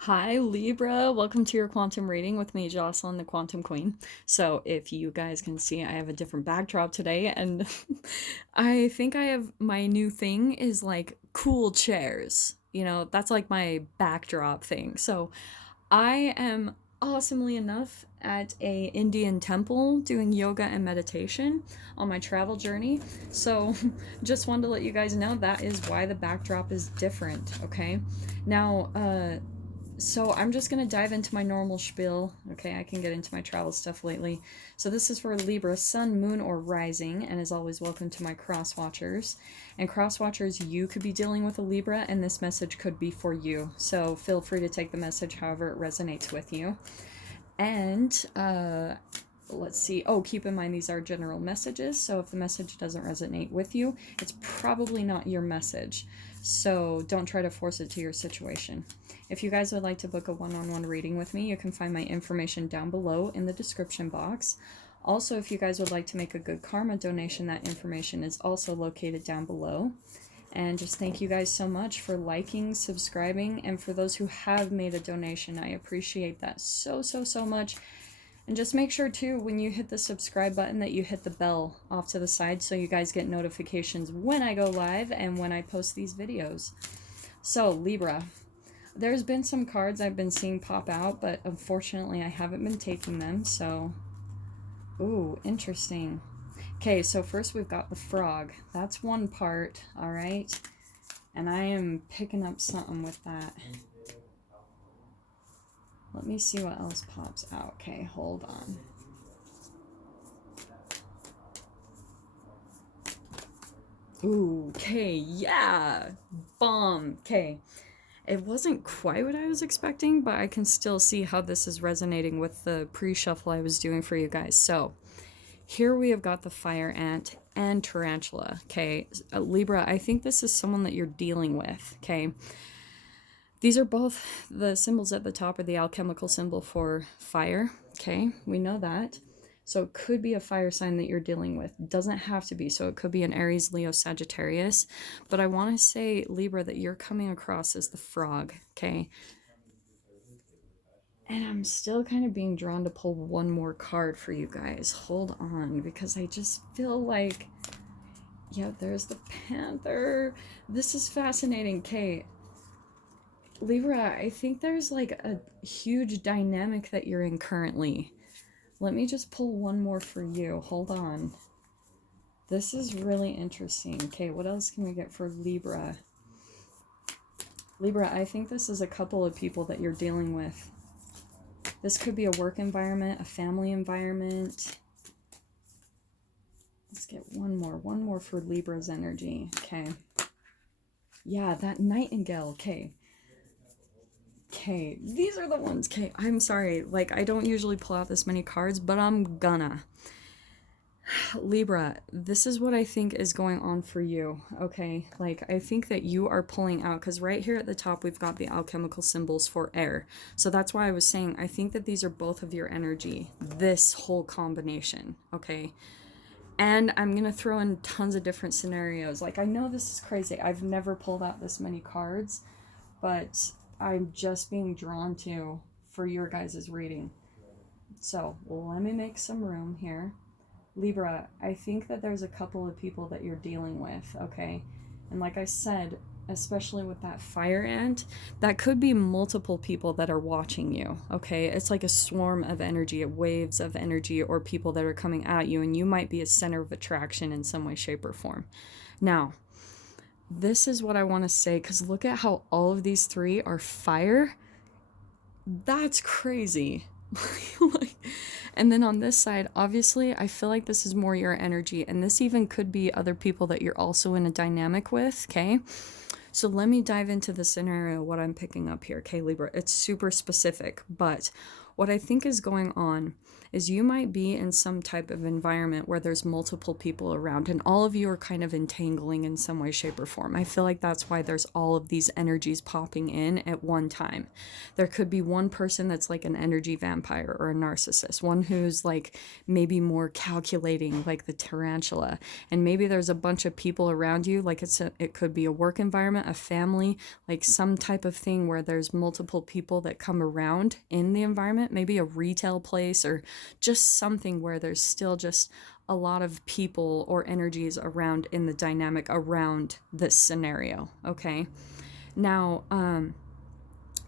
Hi Libra, welcome to your quantum reading with me, Jocelyn, the Quantum Queen. So, if you guys can see, I have a different backdrop today, and I think I have my new thing is like cool chairs. That's like my backdrop thing. So, I am awesomely enough at a Indian temple doing yoga and meditation on my travel journey. So, just wanted to let you guys know that is why the backdrop is different, okay? Now, so I'm just going to dive into my normal spiel. Okay, I can get into my travel stuff lately. So this is for Libra, Sun, Moon, or Rising, and as always, welcome to my cross watchers. And cross watchers, you could be dealing with a Libra, and this message could be for you. So feel free to take the message however it resonates with you. And let's see. Oh, keep in mind these are general messages. So if the message doesn't resonate with you, it's probably not your message. So don't try to force it to your situation. If you guys would like to book a one-on-one reading with me, you can find my information down below in the description box. Also, if you guys would like to make a good karma donation, that information is also located down below. And just thank you guys so much for liking, subscribing, and for those who have made a donation, I appreciate that so, so, so much. And just make sure too, when you hit the subscribe button, that you hit the bell off to the side so you guys get notifications when I go live and when I post these videos. So, Libra. There's been some cards I've been seeing pop out, but unfortunately I haven't been taking them, so... Ooh, interesting. Okay, so first we've got the frog. That's one part, alright? And I am picking up something with that. Let me see what else pops out. Okay, hold on. Ooh, okay, yeah! Bomb! Okay. It wasn't quite what I was expecting, but I can still see how this is resonating with the pre-shuffle I was doing for you guys. So, here we have got the fire ant and tarantula. Okay, Libra, I think this is someone that you're dealing with. Okay, these are both the symbols at the top are the alchemical symbol for fire. Okay, we know that. So it could be a fire sign that you're dealing with. Doesn't have to be. So it could be an Aries, Leo, Sagittarius. But I want to say, Libra, that you're coming across as the frog. Okay. And I'm still kind of being drawn to pull one more card for you guys. Hold on, because I just feel like... Yeah, there's the panther. This is fascinating. Okay. Libra, I think there's like a huge dynamic that you're in currently. Let me just pull one more for you. Hold on. This is really interesting. Okay, what else can we get for Libra? Libra, I think this is a couple of people that you're dealing with. This could be a work environment, a family environment. Let's get one more for Libra's energy. Okay. Yeah, that nightingale. Okay. Okay, these are the ones. Okay, I'm sorry. Like, I don't usually pull out this many cards, but I'm gonna. Libra, this is what I think is going on for you, okay? Like, I think that you are pulling out, because right here at the top, we've got the alchemical symbols for air. So that's why I was saying, I think that these are both of your energy, this whole combination, okay? And I'm going to throw in tons of different scenarios. Like, I know this is crazy. I've never pulled out this many cards, but I'm just being drawn to for your guys' reading. So, let me make some room here. Libra, I think that there's a couple of people that you're dealing with, okay? And like I said, especially with that fire ant, that could be multiple people that are watching you, okay? It's like a swarm of energy, waves of energy, or people that are coming at you, and you might be a center of attraction in some way, shape, or form. Now, this is what I want to say, because look at how all of these three are fire. That's crazy. Like, and then on this side, obviously, I feel like this is more your energy, and this even could be other people that you're also in a dynamic with, okay? So let me dive into the scenario, what I'm picking up here, okay, Libra? It's super specific, but what I think is going on is you might be in some type of environment where there's multiple people around and all of you are kind of entangling in some way, shape, or form. I feel like that's why there's all of these energies popping in at one time. There could be one person that's like an energy vampire or a narcissist, one who's like maybe more calculating, like the tarantula, and maybe there's a bunch of people around you, like it could be a work environment, a family, like some type of thing where there's multiple people that come around in the environment, maybe a retail place or just something where there's still just a lot of people or energies around in the dynamic around this scenario. Okay. Now,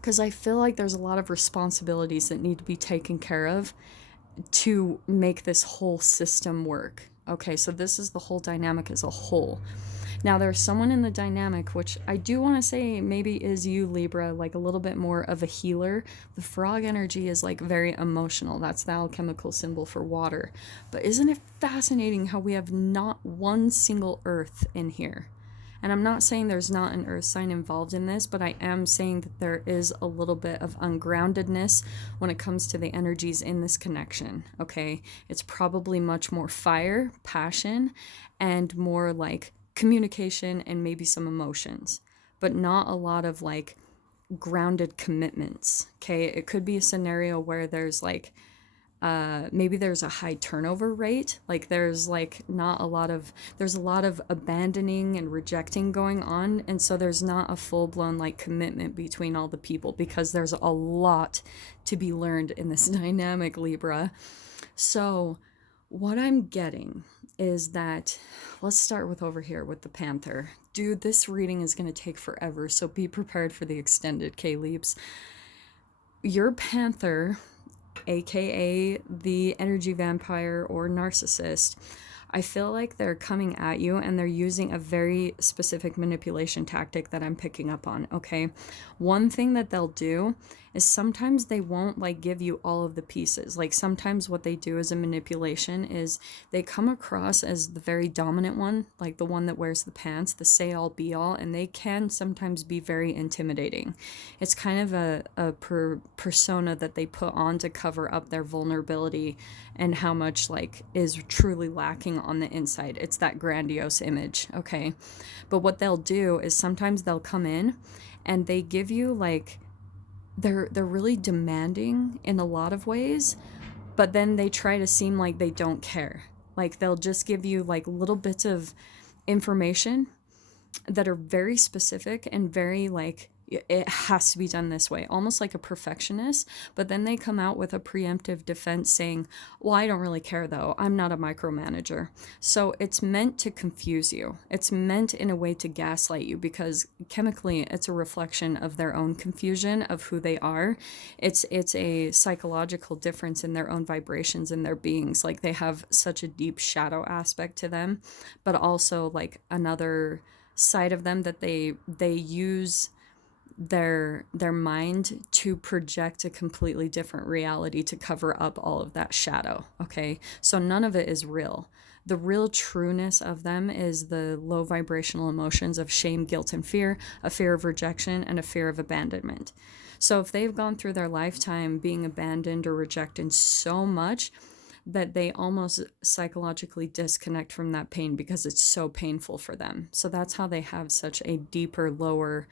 because I feel like there's a lot of responsibilities that need to be taken care of to make this whole system work. Okay, so this is the whole dynamic as a whole. Now, there's someone in the dynamic, which I do want to say maybe is you, Libra, like a little bit more of a healer. The frog energy is like very emotional. That's the alchemical symbol for water. But isn't it fascinating how we have not one single earth in here? And I'm not saying there's not an earth sign involved in this, but I am saying that there is a little bit of ungroundedness when it comes to the energies in this connection, okay? It's probably much more fire, passion, and more like communication and maybe some emotions, but not a lot of like grounded commitments, okay? It could be a scenario where there's like maybe there's a high turnover rate, like there's a lot of abandoning and rejecting going on, and so there's not a full-blown like commitment between all the people because there's a lot to be learned in this dynamic, Libra. So what I'm getting is that, let's start with over here with the Panther. Dude, this reading is going to take forever, so be prepared for the extended K-Leaps. Your Panther, aka the energy vampire or narcissist, I feel like they're coming at you and they're using a very specific manipulation tactic that I'm picking up on, okay? One thing that they'll do is sometimes they won't like give you all of the pieces. Like sometimes what they do as a manipulation is they come across as the very dominant one, like the one that wears the pants, the say all be all, and they can sometimes be very intimidating. It's kind of a persona that they put on to cover up their vulnerability and how much like is truly lacking on the inside. It's that grandiose image, okay? But what they'll do is sometimes they'll come in and they give you like they're really demanding in a lot of ways, but then they try to seem like they don't care. Like they'll just give you like little bits of information that are very specific and very like it has to be done this way, almost like a perfectionist. But then they come out with a preemptive defense saying, well, I don't really care though, I'm not a micromanager. So it's meant to confuse you. It's meant in a way to gaslight you, because chemically it's a reflection of their own confusion of who they are. It's a psychological difference in their own vibrations in their beings. Like they have such a deep shadow aspect to them, but also like another side of them that they use their mind to project a completely different reality to cover up all of that shadow, okay? So none of it is real. The real trueness of them is the low vibrational emotions of shame, guilt, and fear, a fear of rejection, and a fear of abandonment. So if they've gone through their lifetime being abandoned or rejected so much that they almost psychologically disconnect from that pain because it's so painful for them. So that's how they have such a deeper, lower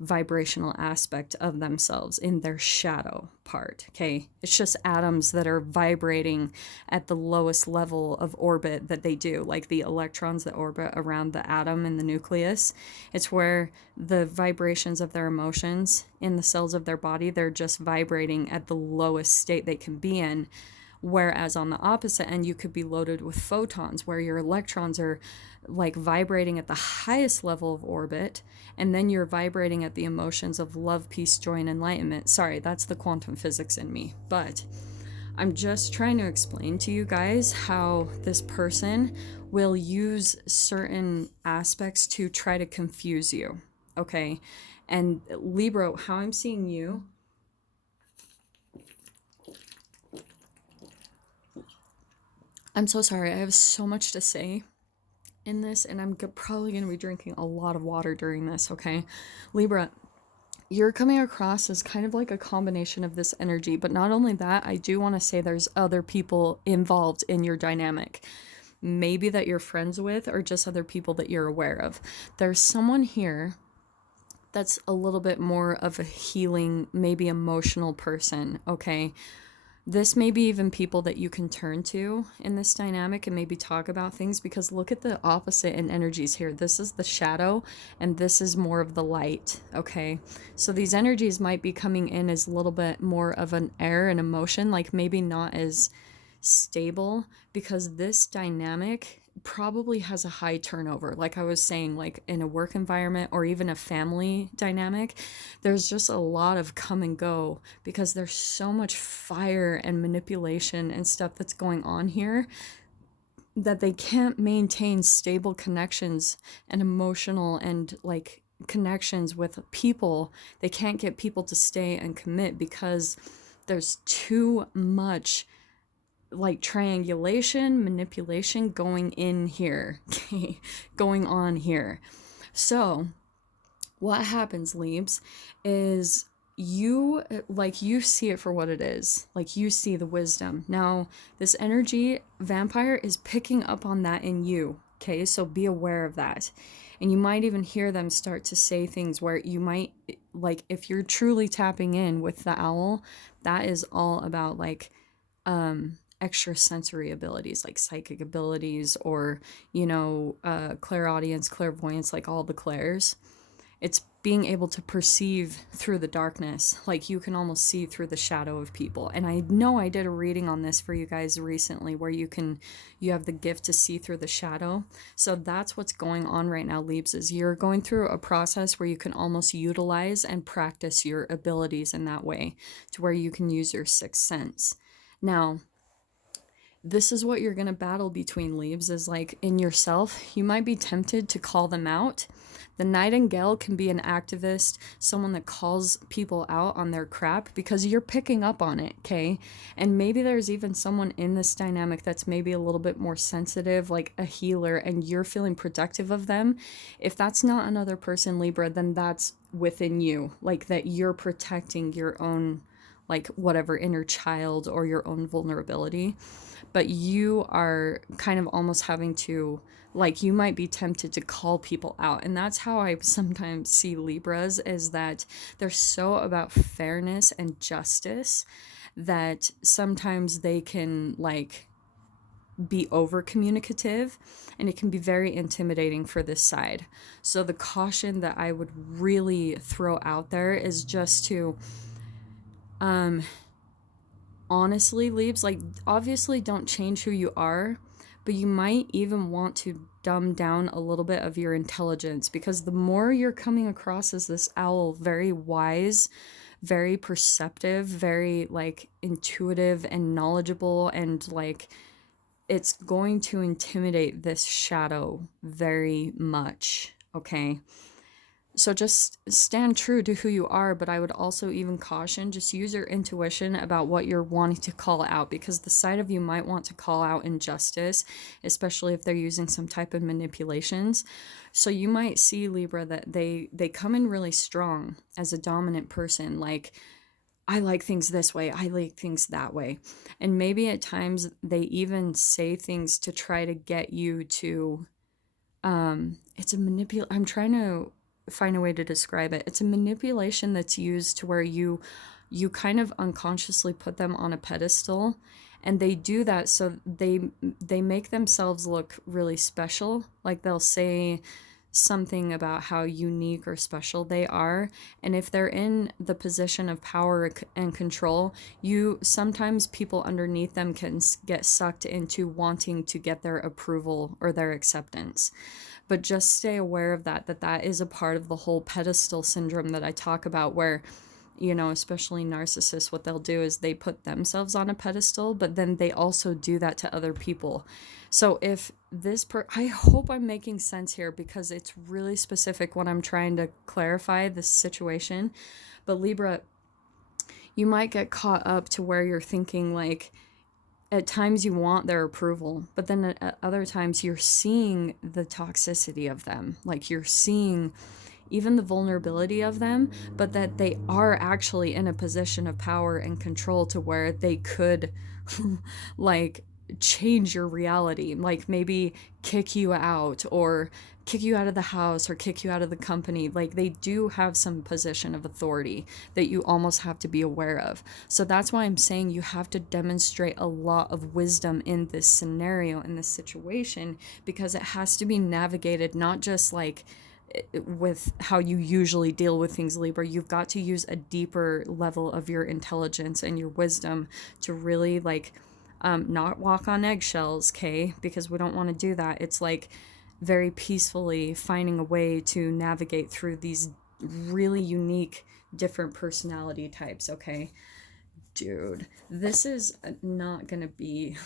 vibrational aspect of themselves in their shadow part, okay? It's just atoms that are vibrating at the lowest level of orbit that they do, like the electrons that orbit around the atom in the nucleus. It's where the vibrations of their emotions in the cells of their body, they're just vibrating at the lowest state they can be in. Whereas on the opposite end, you could be loaded with photons where your electrons are like vibrating at the highest level of orbit, and then you're vibrating at the emotions of love, peace, joy, and enlightenment. Sorry, that's the quantum physics in me. But I'm just trying to explain to you guys how this person will use certain aspects to try to confuse you, okay? And Libra, how I'm seeing you, I'm so sorry, I have so much to say in this, and I'm probably going to be drinking a lot of water during this, okay? Libra, you're coming across as kind of like a combination of this energy. But not only that, I do want to say there's other people involved in your dynamic. Maybe that you're friends with, or just other people that you're aware of. There's someone here that's a little bit more of a healing, maybe emotional person, okay? This may be even people that you can turn to in this dynamic and maybe talk about things, because look at the opposite in energies here. This is the shadow and this is more of the light, okay? So these energies might be coming in as a little bit more of an air and emotion, like maybe not as stable, because this dynamic probably has a high turnover. Like I was saying, like in a work environment or even a family dynamic, there's just a lot of come and go because there's so much fire and manipulation and stuff that's going on here that they can't maintain stable connections and emotional and like connections with people. They can't get people to stay and commit because there's too much like triangulation, manipulation going in here, okay, going on here. So what happens, Leaves, is you see it for what it is. Like you see the wisdom. Now, this energy vampire is picking up on that in you, okay? So be aware of that. And you might even hear them start to say things where you might, like, if you're truly tapping in with the owl, that is all about like extra sensory abilities, like psychic abilities, or clairaudience, clairvoyance, like all the clairs. It's being able to perceive through the darkness, like you can almost see through the shadow of people. And I know I did a reading on this for you guys recently where you have the gift to see through the shadow. So that's what's going on right now, Leaps, is you're going through a process where you can almost utilize and practice your abilities in that way, to where you can use your sixth sense. Now, this is what you're going to battle between, Leaves, is like in yourself. You might be tempted to call them out. The Nightingale can be an activist, someone that calls people out on their crap because you're picking up on it, okay? And maybe there's even someone in this dynamic that's maybe a little bit more sensitive, like a healer, and you're feeling protective of them. If that's not another person, Libra, then that's within you, like that you're protecting your own, like whatever inner child or your own vulnerability. But you are kind of almost having to, like, you might be tempted to call people out. And that's how I sometimes see Libras, is that they're so about fairness and justice that sometimes they can, like, be over communicative, and it can be very intimidating for this side. So the caution that I would really throw out there is just to honestly, Leaves, like, obviously don't change who you are, but you might even want to dumb down a little bit of your intelligence, because the more you're coming across as this owl, very wise, very perceptive, very like intuitive and knowledgeable, and like it's going to intimidate this shadow very much, okay? So just stand true to who you are, but I would also even caution, just use your intuition about what you're wanting to call out, because the side of you might want to call out injustice, especially if they're using some type of manipulations. So you might see, Libra, that they come in really strong as a dominant person, like, I like things this way, I like things that way. And maybe at times they even say things to try to get you to, it's a I'm trying to find a way to describe it. It's a manipulation that's used to where you kind of unconsciously put them on a pedestal, and they do that so they make themselves look really special. Like they'll say something about how unique or special they are, and if they're in the position of power and control, sometimes people underneath them can get sucked into wanting to get their approval or their acceptance. But just stay aware of that is a part of the whole pedestal syndrome that I talk about, where, especially narcissists, what they'll do is they put themselves on a pedestal, but then they also do that to other people. So if I hope I'm making sense here, because it's really specific when I'm trying to clarify this situation. But Libra, you might get caught up to where you're thinking, like, at times you want their approval, but then at other times you're seeing the toxicity of them. Like you're seeing, even the vulnerability of them, but that they are actually in a position of power and control to where they could like change your reality, like maybe kick you out or kick you out of the house or kick you out of the company. Like they do have some position of authority that you almost have to be aware of. So that's why I'm saying you have to demonstrate a lot of wisdom in this scenario, in this situation, because it has to be navigated not just like with how you usually deal with things, Libra. You've got to use a deeper level of your intelligence and your wisdom to really like not walk on eggshells, okay? Because we don't want to do that. It's like very peacefully finding a way to navigate through these really unique, different personality types, okay? Dude, this is not gonna be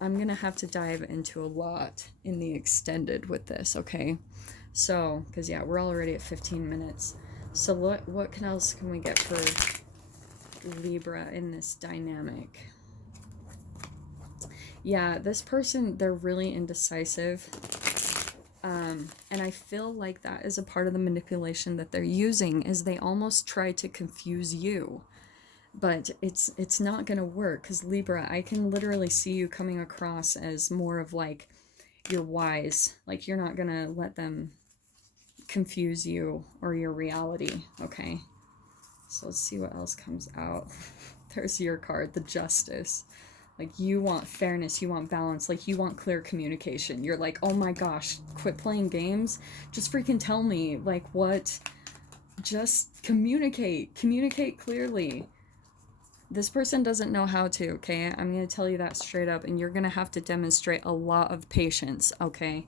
I'm gonna have to dive into a lot in the extended with this, okay? So, because yeah, we're already at 15 minutes. So what else can we get for Libra in this dynamic? Yeah, this person, they're really indecisive. And I feel like that is a part of the manipulation that they're using, is they almost try to confuse you. But it's not going to work, because Libra, I can literally see you coming across as more of like, you're wise. Like you're not going to let them confuse you or your reality, okay? So let's see what else comes out. There's your card, the Justice. Like you want fairness, you want balance, like you want clear communication. You're like, oh my gosh, quit playing games. Just freaking tell me, like what? Just communicate clearly. This person doesn't know how to, okay? I'm going to tell you that straight up, and you're going to have to demonstrate a lot of patience, okay?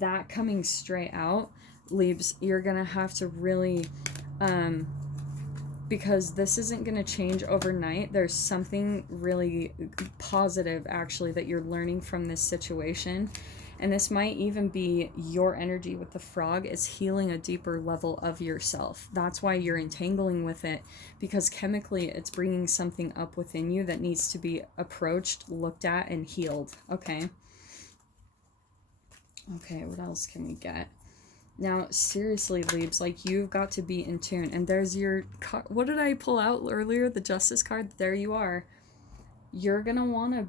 That coming straight out leaves, you're going to have to really, because this isn't going to change overnight. There's something really positive, actually, that you're learning from this situation. And this might even be your energy with the frog is healing a deeper level of yourself. That's why you're entangling with it, because chemically it's bringing something up within you that needs to be approached, looked at, and healed. Okay. Okay, what else can we get? Now, seriously, Leaves, like you've got to be in tune. And there's your card. What did I pull out earlier? The Justice card. There you are. You're going to want to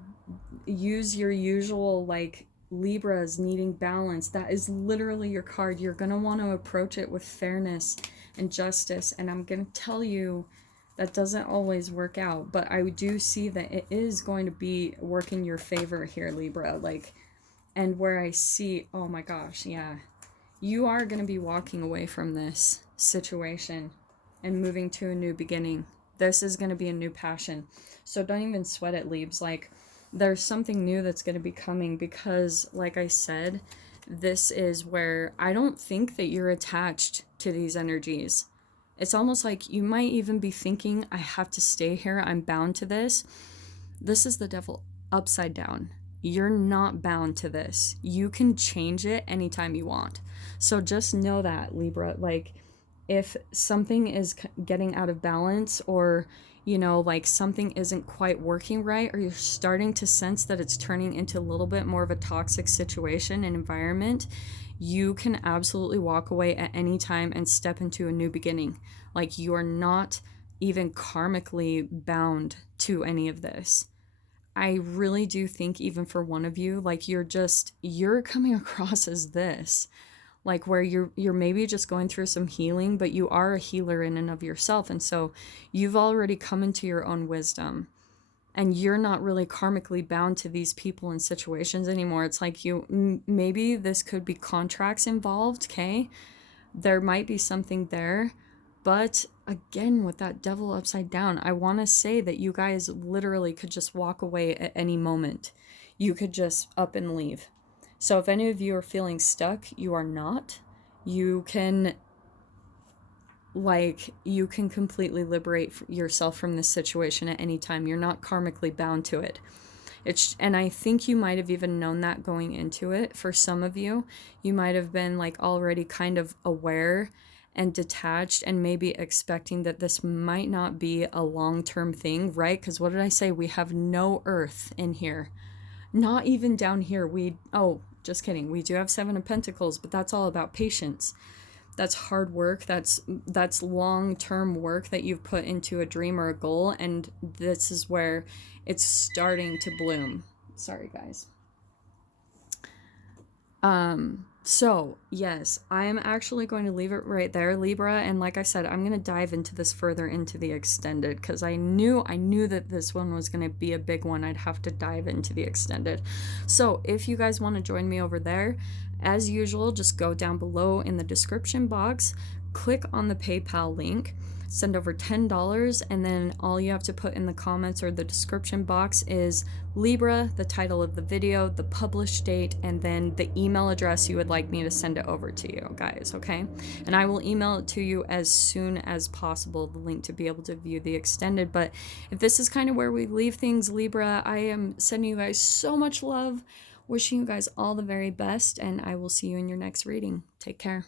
use your usual, like, Libras needing balance. That is literally your card. You're going to want to approach it with fairness and justice. And I'm going to tell you that doesn't always work out. But I do see that it is going to be work in your favor here, Libra. Like, and where I see, oh my gosh, yeah. You are going to be walking away from this situation and moving to a new beginning. This is going to be a new passion. So don't even sweat it, Leaves. Like, there's something new that's going to be coming because, like I said, this is where I don't think that you're attached to these energies. It's almost like you might even be thinking, I have to stay here. I'm bound to this. This is the devil upside down. You're not bound to this. You can change it anytime you want. So just know that, Libra, like if something is getting out of balance or, you know, like something isn't quite working right, or you're starting to sense that it's turning into a little bit more of a toxic situation and environment, you can absolutely walk away at any time and step into a new beginning. Like you are not even karmically bound to any of this. I really do think even for one of you, like you're coming across as this, like where you're maybe just going through some healing, but you are a healer in and of yourself. And so you've already come into your own wisdom and you're not really karmically bound to these people and situations anymore. It's like maybe this could be contracts involved. Okay. There might be something there, but again, with that devil upside down, I want to say that you guys literally could just walk away at any moment. You could just up and leave. So if any of you are feeling stuck, you are not. You can completely liberate yourself from this situation at any time. You're not karmically bound to it. And I think you might have even known that going into it. For some of you, you might have been like already kind of aware and detached and maybe expecting that this might not be a long-term thing, right? Because what did I say? We have no earth in here. Not even down here. Just kidding. We do have 7 of Pentacles, but that's all about patience. That's hard work. That's long-term work that you've put into a dream or a goal, and this is where it's starting to bloom. Sorry, guys. So yes, I'm actually going to leave it right there, Libra, and like I said, I'm going to dive into this further into the extended, because I knew that this one was going to be a big one. I'd have to dive into the extended. So if you guys want to join me over there, as usual, just go down below in the description box, click on the PayPal link, send over $10, and then all you have to put in the comments or the description box is Libra, the title of the video, the published date, and then the email address you would like me to send it over to you guys, okay? And I will email it to you as soon as possible, the link to be able to view the extended. But if this is kind of where we leave things, Libra, I am sending you guys so much love, wishing you guys all the very best, and I will see you in your next reading. Take care.